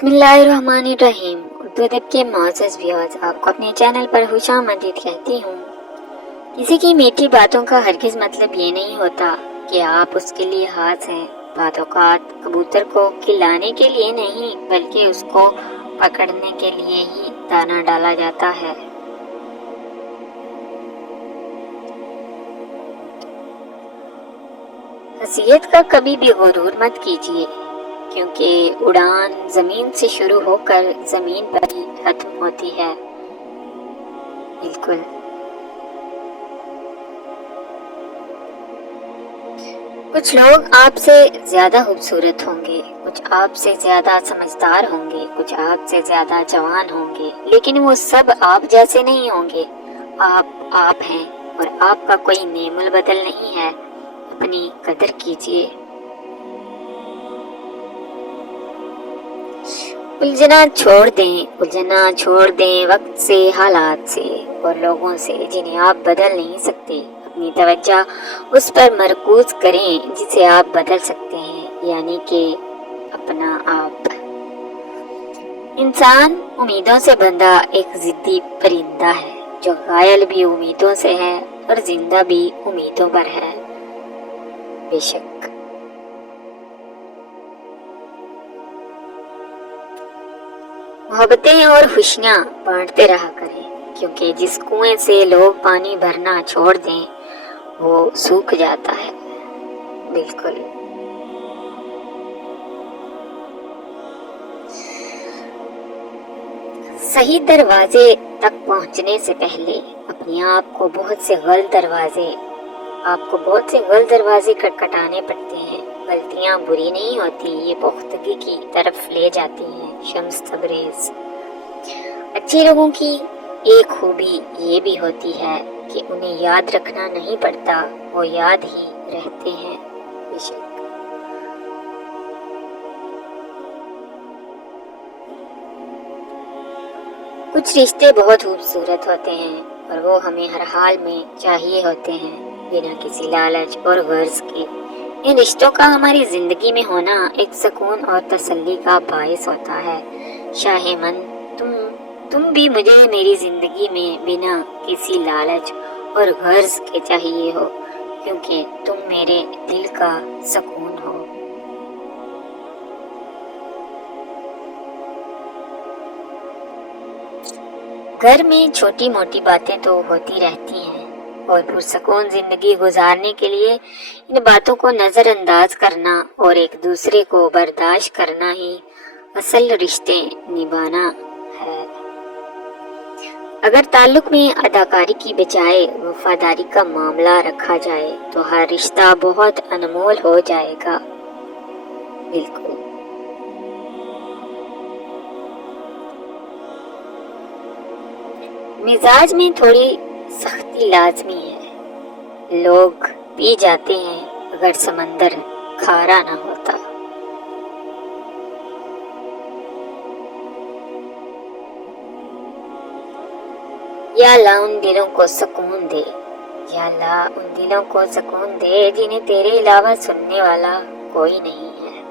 بسم اللہ الرحمن الرحیم۔ اردو ادب کے معزز ویورز، آپ کو اپنے چینل پر خوش آمدید کہتی ہوں۔ کسی کی میٹھی باتوں کا ہرگز مطلب یہ نہیں ہوتا کہ آپ اس کے لیے خاص ہیں۔ بعض اوقات کبوتر کو کھلانے کے لیے نہیں بلکہ اس کو پکڑنے کے لیے ہی دانہ ڈالا جاتا ہے۔ حیثیت کا کبھی بھی غرور مت کیجیے، کیونکہ اڑان زمین سے شروع ہو کر زمین پر ہی ختم ہوتی ہے۔ بالکل۔ کچھ لوگ آپ سے زیادہ خوبصورت ہوں گے، کچھ آپ سے زیادہ سمجھدار ہوں گے، کچھ آپ سے زیادہ جوان ہوں گے، لیکن وہ سب آپ جیسے نہیں ہوں گے۔ آپ ہیں اور آپ کا کوئی نیم البدل نہیں ہے۔ اپنی قدر کیجیے۔ الجھنا چھوڑ دیں وقت سے، حالات سے اور لوگوں سے جنہیں آپ بدل نہیں سکتے۔ اپنی توجہ اس پر مرکوز کریں جسے آپ بدل سکتے ہیں، یعنی کہ اپنا آپ۔ انسان امیدوں سے بندھا ایک ضدی پرندہ ہے جو غائل بھی امیدوں سے ہے اور زندہ بھی امیدوں پر ہے۔ بے شک۔ محبتیں اور خوشیاں بانٹتے رہا کریں، کیونکہ جس کنویں سے لوگ پانی بھرنا چھوڑ دیں وہ سوکھ جاتا ہے۔ بالکل۔ صحیح دروازے تک پہنچنے سے پہلے اپنے آپ کو بہت سے غلط دروازے کھٹکھٹانے پڑتے ہیں۔ غلطیاں بری نہیں ہوتی، یہ پختگی کی طرف لے جاتی ہیں۔ شمس تبریز۔ اچھے لوگوں کی ایک خوبی یہ بھی ہوتی ہے کہ انہیں یاد رکھنا نہیں پڑتا، وہ یاد ہی رہتے ہیں۔ بے شک۔ کچھ رشتے بہت خوبصورت ہوتے ہیں اور وہ ہمیں ہر حال میں چاہیے ہوتے ہیں، بنا کسی لالچ اور غرض کے۔ ان رشتوں کا ہماری زندگی میں ہونا ایک سکون اور تسلی کا باعث ہوتا ہے۔ شاہ من، تم بھی مجھے میری زندگی میں بنا کسی لالچ اور غرض کے چاہیے ہو، کیونکہ تم میرے دل کا سکون ہو۔ گھر میں چھوٹی موٹی باتیں تو ہوتی رہتی ہیں، اور پرسکون زندگی گزارنے کے لیے ان باتوں کو نظر انداز کرنا اور ایک دوسرے کو برداشت کرنا ہی اصل رشتے نبھانا ہے۔ اگر تعلق میں اداکاری کی بجائے وفاداری کا معاملہ رکھا جائے تو ہر رشتہ بہت انمول ہو جائے گا۔ بالکل۔ مزاج میں تھوڑی سختی لازمی ہے۔ لوگ پی جاتے ہیں اگر سمندر کھارا نہ ہوتا۔ یا اللہ ان دلوں کو سکون دے، یا اللہ ان دلوں کو سکون دے جنہیں تیرے علاوہ سننے والا کوئی نہیں ہے۔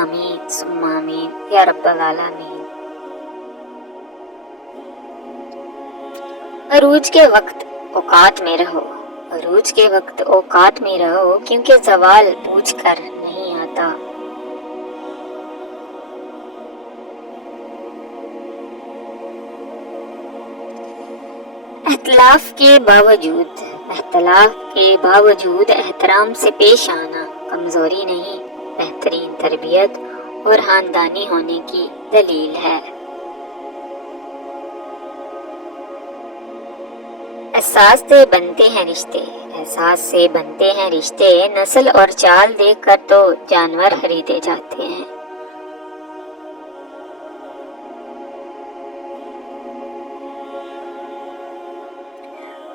آمین ثم آمین یا رب العالمین۔ عروج کے وقت اوقات میں رہو، کیونکہ زوال پوچھ کر نہیں آتا۔ اختلاف کے باوجود احترام سے پیش آنا کمزوری نہیں، بہترین تربیت اور خاندانی ہونے کی دلیل ہے۔ احساس سے بنتے ہیں رشتے، نسل اور چال دیکھ کر تو جانور خریدے جاتے ہیں۔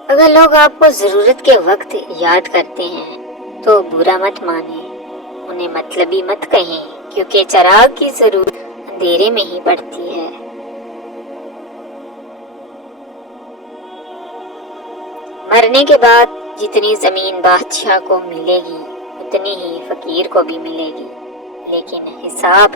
اگر لوگ آپ کو ضرورت کے وقت یاد کرتے ہیں تو برا مت مانیں، انہیں مطلبی مت کہیں، کیونکہ چراغ کی ضرورت اندھیرے میں ہی پڑتی ہے۔ مرنے کے بعد جتنی زمین بادشاہ کو ملے گی اتنی ہی فقیر کو بھی ملے گی، لیکن حساب